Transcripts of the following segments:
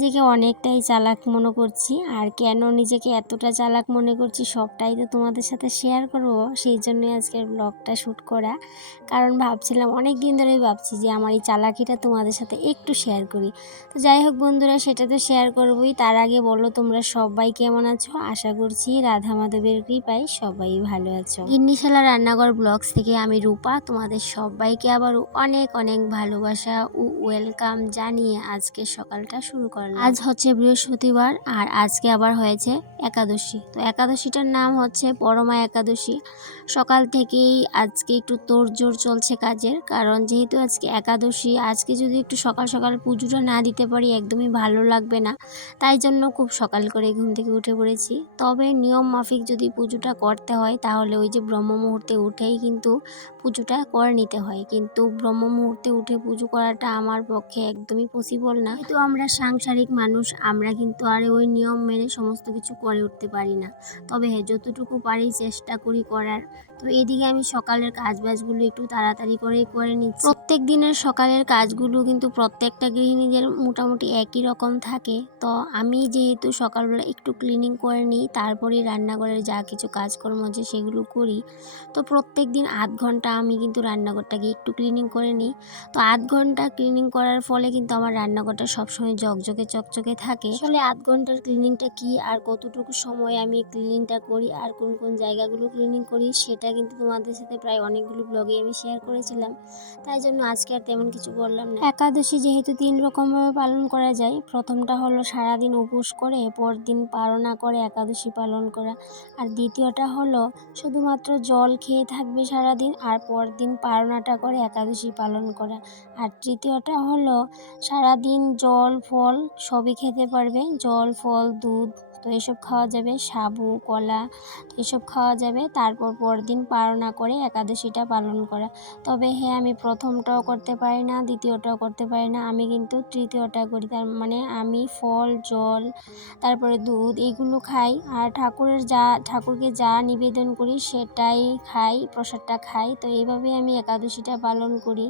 নিজেকে অনেকটাই চালাক মনে করছি, আর কেন নিজেকে এতটা চালাক মনে করছি সবটাই তো তোমাদের সাথে শেয়ার করব। সেই জন্যই আজকের ব্লগটা শ্যুট করা, কারণ ভাবছিলাম অনেক দিন ধরেই ভাবছি যে আমার এই চালাকিটা তোমাদের সাথে একটু শেয়ার করি। তো যাই হোক বন্ধুরা, সেটা তো শেয়ার করবই। তার আগে বলো তোমরা সবাই কেমন আছো? আশা করছি রাধা মাধবের কৃপায় সবাই ভালো আছো। গিন্নিশালা রান্নাঘর ব্লগস থেকে আমি রূপা তোমাদের সবাইকে আবার অনেক অনেক ভালোবাসা ও ওয়েলকাম জানিয়ে আজকে সকালটা শুরু করলাম। আজ হচ্ছে বৃহস্পতিবার, আর আজকে আবার হয়েছে একাদশী। তো একাদশীটার নাম হচ্ছে পরমা একাদশী। সকাল থেকেই আজকে একটু তোড়জোড় চলছে কাজের, কারণ যেহেতু আজকে একাদশী, আজকে যদি একটু সকাল সকাল পুজোটা না দিতে পারি একদমই ভালো লাগবে না। তাই জন্য খুব সকাল করে ঘুম থেকে উঠে পড়েছি। তবে নিয়ম মাফিক যদি পুজোটা করতে হয় তাহলে ওই যে ব্রহ্ম মুহূর্তে উঠেই কিন্তু পুজোটা করে নিতে হয়, কিন্তু ব্রহ্ম মুহূর্তে উঠে পুজো করাটা আমার পক্ষে একদমই পসিবল না। কিন্তু আমরা সাংসারিক মানুষ, আমরা কিন্তু আর ওই নিয়ম মেনে সমস্ত কিছু করে উঠতে পারি না। তবে হ্যাঁ, যতটুকু পারি চেষ্টা করি করার। তো এদিকে আমি সকালের কাজবাজগুলো একটু তাড়াতাড়ি করেই করে নিচ্ছি। প্রত্যেক দিনের সকালের কাজগুলো কিন্তু প্রত্যেকটা গৃহিণীদের মোটামুটি একই রকম থাকে। তো আমি যেহেতু সকালবেলা একটু ক্লিনিং করে নিই, তারপরেই রান্নাঘরের যা কিছু কাজকর্ম আছে সেগুলো করি। তো প্রত্যেক দিন আধ ঘন্টা আমি কিন্তু রান্নাঘরটাকে একটু ক্লিনিং করে নিই। তো আধ ঘন্টা ক্লিনিং করার ফলে কিন্তু আমার রান্নাঘরটা সবসময় ঝকঝকে চকচকে থাকে। আসলে আধ ঘন্টার ক্লিনিংটা কি আর কতটুকু সময় আমি ক্লিনিংটা করি আর কোন কোন জায়গাগুলো ক্লিনিং করি সেটা কিন্তু তোমাদের সাথে প্রায় অনেকগুলো ব্লগে আমি শেয়ার করেছিলাম। তাই জন্য আজকে আর তেমন কিছু বললাম না। একাদশী যেহেতু 3 রকমভাবে পালন করা যায়। প্রথমটা হলো সারাদিন উপোস করে পরদিন পারনা করে একাদশী পালন করা, আর দ্বিতীয়টা হলো শুধুমাত্র জল খেয়ে থাকবে সারাদিন আর পরদিন পারনাটা করে একাদশী পালন করা, আর তৃতীয়টা হলো সারাদিন জল ফল সবই খেতে পারবে, জল ফল দুধ তো এসব খাওয়া যাবে, সাবু কলা তো এসব খাওয়া যাবে, তারপর পরদিন পারনা করে একাদশীটা পালন করা। তবে হ্যাঁ, আমি প্রথমটাও করতে পারি না, দ্বিতীয়টাও করতে পারি না, আমি কিন্তু তৃতীয়টা করি। তার মানে আমি ফল জল তারপরে দুধ এইগুলো খাই, আর ঠাকুরকে যা নিবেদন করি সেটাই খাই, প্রসাদটা খাই। তো এইভাবেই আমি একাদশীটা পালন করি।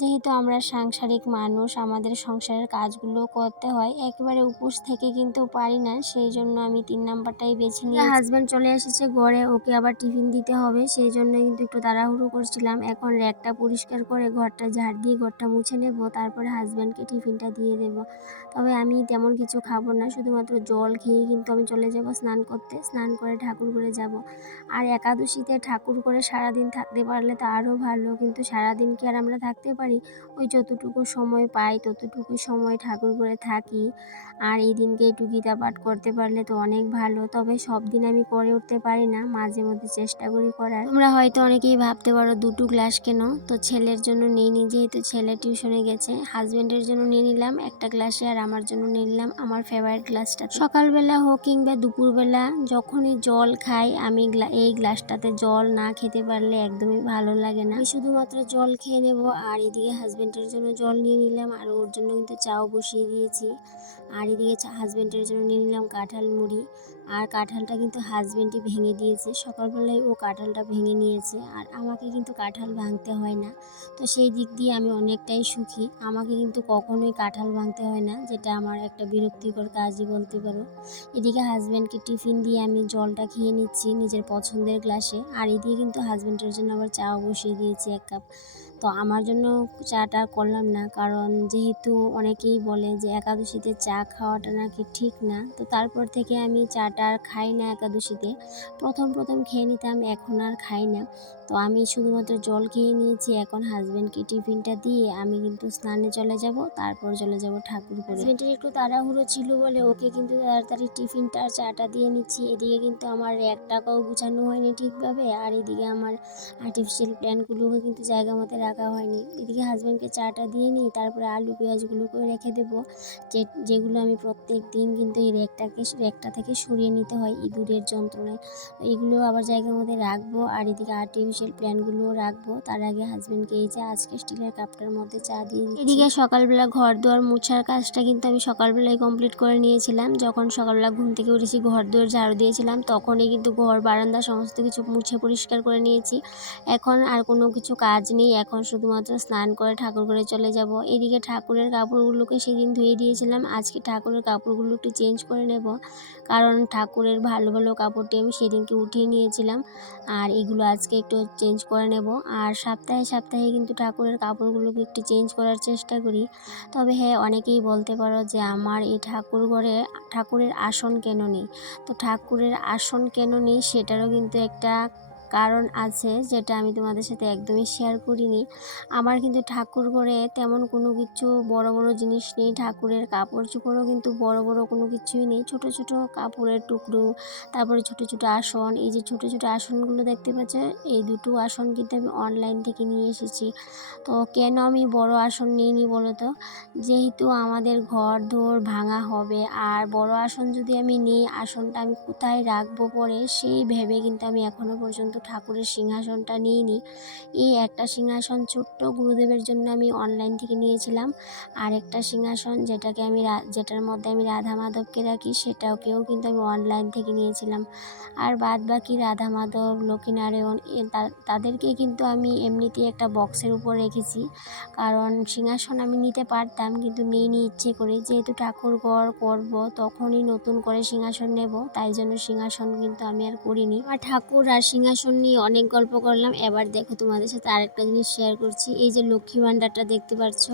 যেহেতু আমরা সাংসারিক মানুষ, আমাদের সংসারের কাজগুলো করতে হয়, একেবারে উপোস থেকে কিন্তু পারি না, সেই জন্য আমি 3 নাম্বারটাই বেছে নিই। হাজব্যান্ড চলে এসেছে ঘরে, ওকে আবার টিফিন দিতে হবে, সেই জন্য কিন্তু একটু তাড়াহুড়ো করছিলাম। এখন র্যাকটা পরিষ্কার করে ঘরটা ঝাড় দিয়ে ঘরটা মুছে নেব, তারপরে হাজব্যান্ডকে টিফিনটা দিয়ে দেব। তবে আমি তেমন কিছু খাবো না, শুধুমাত্র জল খেয়েই কিন্তু আমি চলে যাব স্নান করতে, স্নান করে ঠাকুর ঘরে যাব। আর একাদশীতে ঠাকুর করে সারাদিন থাকতে পারলে তো আরও ভালো, কিন্তু সারাদিন কি আর আমরা থাকতে পারি? ওই যতটুকু সময় পাই ততটুকু সময় ঠাকুর ঘরে থাকি, আর এই দিনকে একটু গীতা পাঠ করতে পারলে তো অনেক ভালো। তবে সব দিন আমি করে উঠতে পারি না, মাঝে মধ্যে চেষ্টা করি করার। তোমরা হয়তো অনেকেই ভাবতে পারো 2টো গ্লাস কেন? তো ছেলের জন্য নিয়ে নিই, যেহেতু ছেলে টিউশনে গেছে। হাজব্যান্ডের জন্য নিয়ে নিলাম একটা গ্লাসে, আর আমার জন্য নিয়ে নিলাম আমার ফেভারিট গ্লাসটা। সকালবেলা হোক কিংবা দুপুরবেলা যখনই জল খাই আমি এই গ্লাসটাতে জল না খেতে পারলে একদমই ভালো লাগে না। আমি শুধুমাত্র জল খেয়ে নেব, আর এদিকে হাজব্যান্ডের জন্য জল নিয়ে নিলাম, আর ওর জন্য কিন্তু চাও বসিয়ে দিয়েছি। আর এদিকে হাজব্যান্ডের জন্য নিয়ে নিলাম কাঁঠাল মুড়ি, আর কাঁঠালটা কিন্তু হাজব্যান্ডই ভেঙে দিয়েছে, সকালবেলায় ও কাঁঠালটা ভেঙে নিয়েছে, আর আমাকে কিন্তু কাঁঠাল ভাঙতে হয় না। তো সেই দিক দিয়ে আমি অনেকটাই সুখী, আমাকে কিন্তু কখনোই কাঁঠাল ভাঙতে হয় না, যেটা আমার একটা বিরক্তিকর কাজই বলতে পারো। এদিকে হাজব্যান্ডকে টিফিন দিয়ে আমি জলটা খেয়ে নিচ্ছি নিজের পছন্দের গ্লাসে, আর এদিকে কিন্তু হাজব্যান্ডের জন্য আবার চাও বসিয়ে দিয়েছি 1 কাপ। তো আমার জন্য চাটা করলাম না, কারণ যেহেতু অনেকেই বলে যে একাদশীতে চা খাওয়াটা নাকি ঠিক না। তো তারপর থেকে আমি চাটা আর খাই না একাদশীতে। প্রথম খেয়ে নিতাম, এখন আর খাই না। তো আমি শুধুমাত্র জল খেয়ে নিয়েছি। এখন হাজব্যান্ডকে টিফিনটা দিয়ে আমি কিন্তু স্নানে চলে যাব, তারপর চলে যাব ঠাকুর ঘরে। হাজব্যান্ডের একটু তাড়াহুড়ো ছিল বলে ওকে কিন্তু তাড়াতাড়ি টিফিনটা আর চাটা দিয়ে নিচ্ছি। এদিকে কিন্তু আমার র্যাকটাকেও গুছানো হয়নি ঠিকভাবে, আর এদিকে আমার আর্টিফিশিয়াল প্ল্যান্টগুলোকে কিন্তু জায়গা মতো রাখা হয়নি। এদিকে হাজব্যান্ডকে চাটা দিয়ে নিই, তারপরে আলু পেঁয়াজগুলো করে রেখে দেবো, যেগুলো আমি প্রত্যেক দিন কিন্তু এই র্যাকটা থেকে সরিয়ে নিতে হয় ইঁদুরের যন্ত্রণায়। এইগুলো আবার জায়গার মধ্যে রাখবো, আর এদিকে আর্টিফিশিয়াল অফিসিয়াল প্ল্যানগুলো রাখবো। তার আগে হাজবেন্ডকে এই যে আজকে স্টিলের কাপটার মধ্যে চা দিয়ে দিচ্ছি। এদিকে সকালবেলা ঘর দুয়ার মুছার কাজটা কিন্তু আমি সকালবেলায় কমপ্লিট করে নিয়েছিলাম। যখন সকালবেলা ঘুম থেকে উঠেছি ঘর দুয়ার ঝাড়ু দিয়েছিলাম, তখনই কিন্তু ঘর বারান্দা সমস্ত কিছু মুছে পরিষ্কার করে নিয়েছি। এখন আর কোনো কিছু কাজ নেই, এখন শুধুমাত্র স্নান করে ঠাকুর ঘরে চলে যাব। এদিকে ঠাকুরের কাপড়গুলোকে সেদিন ধুয়ে দিয়েছিলাম, আজকে ঠাকুরের কাপড়গুলো একটু চেঞ্জ করে নেব, কারণ ঠাকুরের ভালো ভালো কাপড়টি আমি সেদিনকে উঠিয়ে নিয়েছিলাম, আর এগুলো আজকে একটু চেঞ্জ করে নেব। আর সপ্তাহে সপ্তাহে কিন্তু ঠাকুরের কাপড়গুলোকে একটু চেঞ্জ করার চেষ্টা করি। তবে হ্যাঁ, অনেকেই বলতে পারো যে আমার এই ঠাকুর ঘরে ঠাকুরের আসন কেন নেই। তো ঠাকুরের আসন কেন নেই সেটারও কিন্তু একটা কারণ আছে, যেটা আমি তোমাদের সাথে একদমই শেয়ার করিনি। আমার কিন্তু ঠাকুর ঘরে তেমন কোনো কিছু বড় বড় জিনিস নেই, ঠাকুরের কাপড় চোপড়ও কিন্তু বড় বড় কোনো কিছুই নেই, ছোট ছোট কাপড়ের টুকরো, তারপরে ছোট ছোট আসন। এই যে ছোট ছোট আসনগুলো দেখতে পাচ্ছ, এই দুটো আসন কিন্তু আমি অনলাইন থেকে নিয়ে এসেছি। তো কেন আমি বড় আসন নিইনি বলো তো, যেহেতু আমাদের ঘর দোর ভাঙা হবে, আর বড় আসন যদি আমি নিই, আসনটা আমি কোথায় রাখবো পরে সেই ভেবে কিন্তু আমি এখনও পর্যন্ত ঠাকুরের সিংহাসনটা নিইনি। এই একটা সিংহাসন ছোট্ট গুরুদেবের জন্য আমি অনলাইন থেকে নিয়েছিলাম, আর একটা সিংহাসন যেটার মধ্যে আমি রাধা মাধবকে রাখি, সেটাকেও কিন্তু আমি অনলাইন থেকে নিয়েছিলাম। আর বাদ বাকি রাধা মাধব, লক্ষ্মীনারায়ণ তাদেরকে কিন্তু আমি এমনিতেই একটা বক্সের উপর রেখেছি, কারণ সিংহাসন আমি নিতে পারতাম কিন্তু নিইনি ইচ্ছে করে, যেহেতু ঠাকুর ঘর করবো তখনই নতুন করে সিংহাসন নেব, তাই জন্য সিংহাসন কিন্তু আমি আর করিনি। আর ঠাকুর আর সিংহাসন নিয়ে অনেক গল্প করলাম, এবার দেখো তোমাদের সাথে আরেকটা জিনিস শেয়ার করছি। এই যে লক্ষ্মী ভাণ্ডারটা দেখতে পাচ্ছ,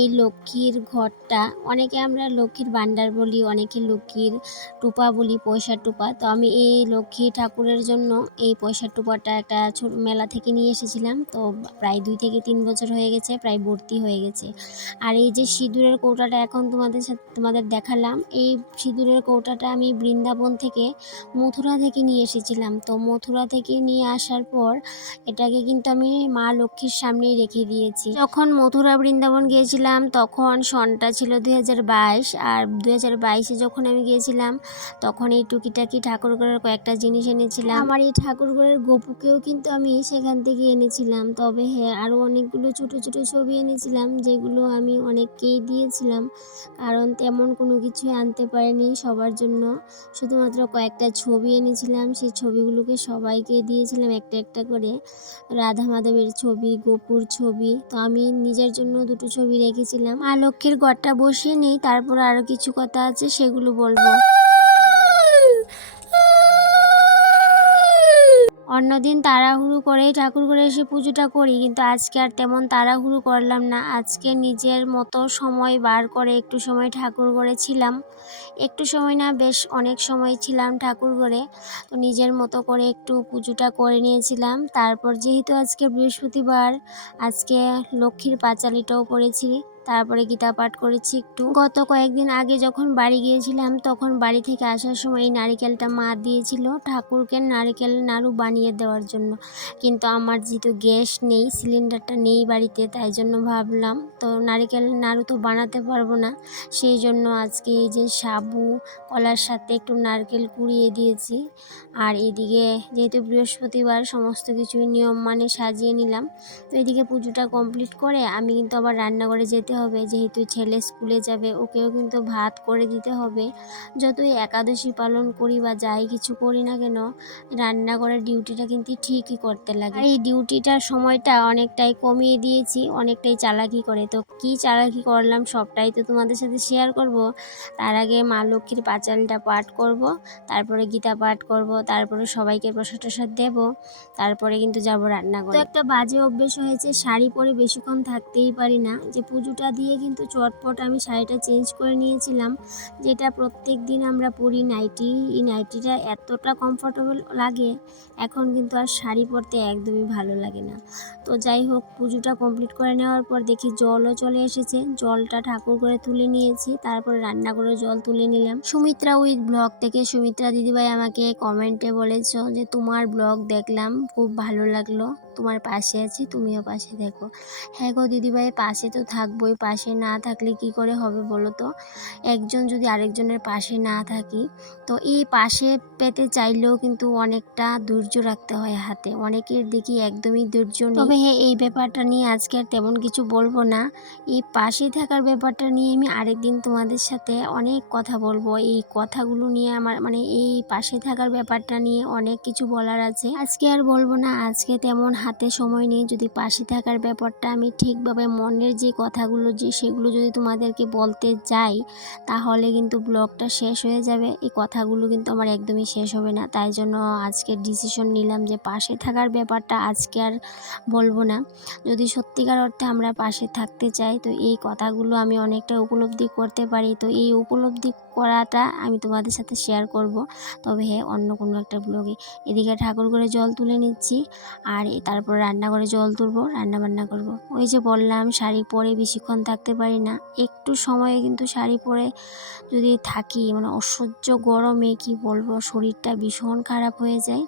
এই লক্ষ্মীর ঘরটা অনেকে আমরা লক্ষ্মীর ভাণ্ডার বলি, অনেকে লক্ষ্মীর টুপা বলি, পয়সার টুপা। তো আমি এই লক্ষ্মী ঠাকুরের জন্য এই পয়সার টুপাটা একটা ছোট মেলা থেকে নিয়ে এসেছিলাম, তো প্রায় 2 থেকে 3 বছর হয়ে গেছে, প্রায় ভর্তি হয়ে গেছে। আর এই যে সিঁদুরের কৌটাটা এখন তোমাদের দেখালাম, এই সিঁদুরের কৌটাটা আমি বৃন্দাবন থেকে, মথুরা থেকে নিয়ে এসেছিলাম। তো মথুরা থেকে নিয়ে আসার পর এটাকে কিন্তু আমি মা লক্ষ্মীর সামনেই রেখে দিয়েছি। যখন মথুরা বৃন্দাবন গিয়েছিলাম তখন সনটা ছিল 2022, আর 2022-এ যখন আমি গিয়েছিলাম তখন এই টুকিটাকি ঠাকুর ঘরের কয়েকটা জিনিস এনেছিলাম। আমার এই ঠাকুর ঘরের গপুকেও কিন্তু আমি সেখান থেকে এনেছিলাম। তবে হ্যাঁ, আরও অনেকগুলো ছোট ছোট ছবি এনেছিলাম, যেগুলো আমি অনেককেই দিয়েছিলাম, কারণ তেমন কোনো কিছুই আনতে পারিনি সবার জন্য, শুধুমাত্র কয়েকটা ছবি এনেছিলাম। সেই ছবিগুলোকে সবাইকে দিয়েছিলাম একটা একটা করে, রাধা মাধবের ছবি, গোপুর ছবি। তো আমি নিজের জন্য 2টো ছবি রেখেছিলাম। মা লক্ষ্মীর ঘরটা বসিয়ে নেই, তারপর আরও কিছু কথা আছে সেগুলো বলবো। অন্যদিন তাড়াহুড়ো করেই ঠাকুর ঘরে এসে পুজোটা করি, কিন্তু আজকে আর তেমন তাড়াহুড়ো করলাম না। আজকে নিজের মতো সময় বার করে একটু সময় ঠাকুর ঘরে ছিলাম, একটু সময় না বেশ অনেক সময় ছিলাম ঠাকুর ঘরে। তো নিজের মতো করে একটু পুজোটা করে নিয়েছিলাম। তারপর যেহেতু আজকে বৃহস্পতিবার, আজকে লক্ষ্মীর পাঁচালিটাও পড়েছি, তারপরে গীতা পাঠ করেছি একটু। গত কয়েকদিন আগে যখন বাড়ি গিয়েছিলাম তখন বাড়ি থেকে আসার সময় এই নারিকেলটা মা দিয়েছিল ঠাকুরকে নারিকেল নাড়ু বানিয়ে দেওয়ার জন্য, কিন্তু আমার যেহেতু গ্যাস নেই, সিলিন্ডারটা নেই বাড়িতে, তাই জন্য ভাবলাম তো নারিকেল নাড়ু তো বানাতে পারবো না, সেই জন্য আজকে এই যে সাবু কলার সাথে একটু নারকেল কুড়িয়ে দিয়েছি। আর এদিকে যেহেতু বৃহস্পতিবার সমস্ত কিছুই নিয়ম মানে সাজিয়ে নিলাম। তো এদিকে পুজোটা কমপ্লিট করে আমি কিন্তু আবার রান্নাঘরে যেতে হবে, যেহেতু ছেলে স্কুলে যাবে, ওকেও কিন্তু ভাত করে দিতে হবে। যতই একাদশী পালন করি বা যাই কিছু করি না কেন, রান্নাঘরের ডিউটিটা কিন্তু ঠিকই করতে লাগে। আর এই ডিউটিটার সময়টা অনেকটাই কমিয়ে দিয়েছি, অনেকটাই চালাকি করে। তো কি চালাকি করলাম সবটাই তো তোমাদের সাথে শেয়ার করব। তার আগে মা লক্ষ্মীর পাঁচালটা পাঠ করব, তারপরে গীতা পাঠ করব, তারপরে সবাইকে প্রসাদ টসাদ দেব, তারপরে কিন্তু যাব রান্নাঘরে। তো একটা বাজে অভ্যেস হয়েছে, শাড়ি পরে বেশিক্ষণ থাকতেই পারি না, যে পুজোটা দিয়ে কিন্তু চটপট আমি শাড়িটা চেঞ্জ করে নিয়েছিলাম, যেটা প্রত্যেক দিন আমরা পরি নাইটি। এই নাইটিটা এতটা কমফোর্টেবল লাগে, এখন কিন্তু আর শাড়ি পরতে একদমই ভালো লাগে না। তো যাই হোক, পুজোটা কমপ্লিট করে নেওয়ার পর দেখি জলও চলে এসেছে, জলটা ঠাকুর করে তুলে নিয়েছি, তারপরে রান্না করে জল তুলে নিলাম। সুমিত্রা উইথ ব্লগ থেকে সুমিত্রা দিদিভাই আমাকে কমেন্টে বলেছ যে তোমার ব্লগ দেখলাম, খুব ভালো লাগলো। তোমার পাশে আছি, তুমিও পাশে থেকো। হ্যাঁ গো দিদিভাই, পাশে তো থাকবোই, পাশে না থাকলে কি করে হবে বলো তো? একজন যদি আরেকজনের পাশে না থাকি, তো এই পাশে পেতে চাইলেও কিন্তু অনেকটা ধৈর্য রাখতে হয় হাতে। অনেকের দেখি একদমই ধৈর্য নেই। তবে হ্যাঁ, এই ব্যাপারটা নিয়ে আজকে আর তেমন কিছু বলবো না। এই পাশে থাকার ব্যাপারটা নিয়ে আমি আরেকদিন তোমাদের সাথে অনেক কথা বলবো। এই কথাগুলো নিয়ে আমার এই পাশে থাকার ব্যাপারটা নিয়ে অনেক কিছু বলার আছে। আজকে আর বলবো না, আজকে তেমন হাতে সময় নেই। যদি পাশে থাকার ব্যাপারটা আমি ঠিকভাবে মনের যে কথাগুলো সেগুলো যদি তোমাদেরকে বলতে যাই, তাহলে কিন্তু ব্লগটা শেষ হয়ে যাবে। এই কথাগুলো কিন্তু আমার একদমই শেষ হবে না। তাই জন্য আজকে ডিসিশন নিলাম যে পাশে থাকার ব্যাপারটা আজকে আর বলবো না। যদি সত্যিকার অর্থে আমরা পাশে থাকতে চাই, তো এই কথাগুলো আমি অনেকটা উপলব্ধি করতে পারি। তো এই উপলব্ধি করাটা আমি তোমাদের সাথে শেয়ার করব, তবে হ্যাঁ অন্য কোনো একটা ব্লগে। এদিকে ঠাকুর করে জল তুলে নিচ্ছি, আর তারপর রান্নাঘরে জল তুলবো, রান্নাবান্না করব। ওই যে বললাম, শাড়ি পরে বেশিক্ষণ থাকতে পারি না। একটু সময়ে কিন্তু শাড়ি পরে যদি থাকি, অসহ্য গরমে কি বলবো, শরীরটা ভীষণ খারাপ হয়ে যায়।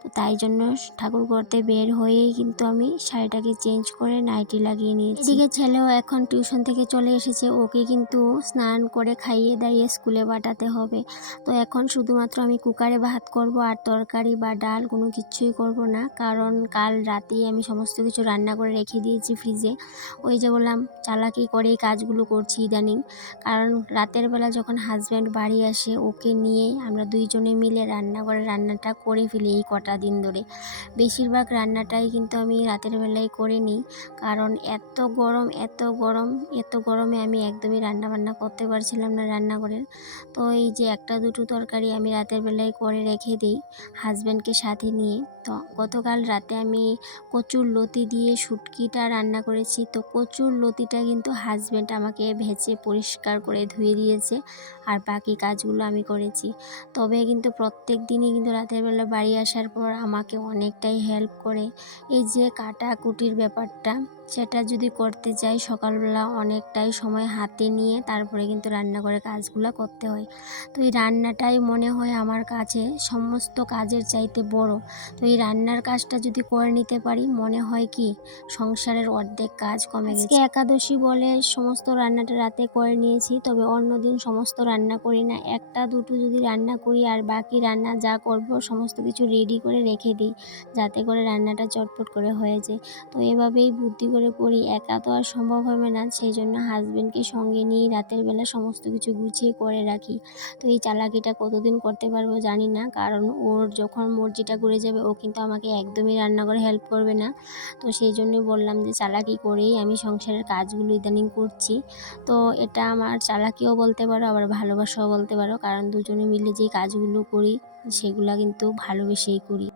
তো তাই জন্য ঠাকুর করতে বের হয়েই কিন্তু আমি শাড়িটাকে চেঞ্জ করে নাইটি লাগিয়ে নিয়েছি। এদিকে ছেলেও এখন টিউশন থেকে চলে এসেছে, ওকে কিন্তু স্নান করে খাইয়ে দাইয়ে স্কুলে পাঠাতে হবে। তো এখন শুধুমাত্র আমি কুকারে ভাত করব, আর তরকারি বা ডাল কোনো কিছুই করব না, কারণ কাল রাতেই আমি সমস্ত কিছু রান্না করে রেখে দিয়েছি ফ্রিজে। ওই যে বললাম, চালাকি করেই কাজগুলো করছি ইদানিং। কারণ রাতের বেলা যখন হাজব্যান্ড বাড়ি আসে, ওকে নিয়েই আমরা দুইজনে মিলে রান্নাঘরে রান্নাটা করে ফেলি এই কটা দিন ধরে। বেশিরভাগ রান্নাটাই কিন্তু আমি রাতের বেলায় করে নিই, কারণ এত গরম, এত গরম, এত গরমে আমি একদমই রান্নাবান্না করতে পারছিলাম না রান্নাঘরের। তো এই যে একটা দুটো তরকারি আমি রাতের বেলায় করে রেখে দিই হাজব্যান্ডকে সাথে নিয়ে। তো গতকাল রাতে আমি কচুর লতি দিয়ে শুটকিটা রান্না করেছি। তো কচুর লতিটা কিন্তু হাজব্যান্ড আমাকে ভেজে পরিষ্কার করে ধুয়ে দিয়েছে, আর বাকি কাজগুলো আমি করেছি। তবে কিন্তু প্রত্যেক দিনই কিন্তু রাতের বেলা বাড়ি আসার পর আমাকে অনেকটাই হেল্প করে। এই যে কাটাকুটির ব্যাপারটা, সেটা যদি করতে যাই সকালবেলা অনেকটাই সময় হাতে নিয়ে তারপরে কিন্তু রান্নাঘরে কাজগুলো করতে হয়। তো এই রান্নাটাই মনে হয় আমার কাছে সমস্ত কাজের চাইতে বড়। তো এই রান্নার কাজটা যদি করে নিতে পারি, মনে হয় কি সংসারের অর্ধেক কাজ কমে গেছে। আজকে একাদশী বলে সমস্ত রান্নাটা রাতে করে নিয়েছি, তবে অন্যদিন সমস্ত রান্না করি না। একটা দুটো যদি রান্না করি, আর বাকি রান্না যা করব সমস্ত কিছু রেডি করে রেখে দিই, যাতে করে রান্নাটা চটপট করে হয়ে যায়। তো এভাবেই বুদ্ধি করে করি, একা তো আর সম্ভব হবে না। সেই জন্য হাজব্যান্ডকে সঙ্গে নিয়ে রাতের বেলা সমস্ত কিছু গুছিয়ে করে রাখি। তো এই চালাকিটা কতদিন করতে পারবো জানি না, কারণ ওর যখন মর্জিটা ঘুরে যাবে, ও কিন্তু আমাকে একদমই রান্নাঘরে হেল্প করবে না। তো সেই জন্যই বললাম যে চালাকি করেই আমি সংসারের কাজগুলো ইদানিং করছি। তো এটা আমার চালাকিও বলতে পারো, আবার ভালোবাসাও বলতে পারো, কারণ দুজনে মিলে যে কাজগুলো করি সেগুলো কিন্তু ভালোবেসেই করি।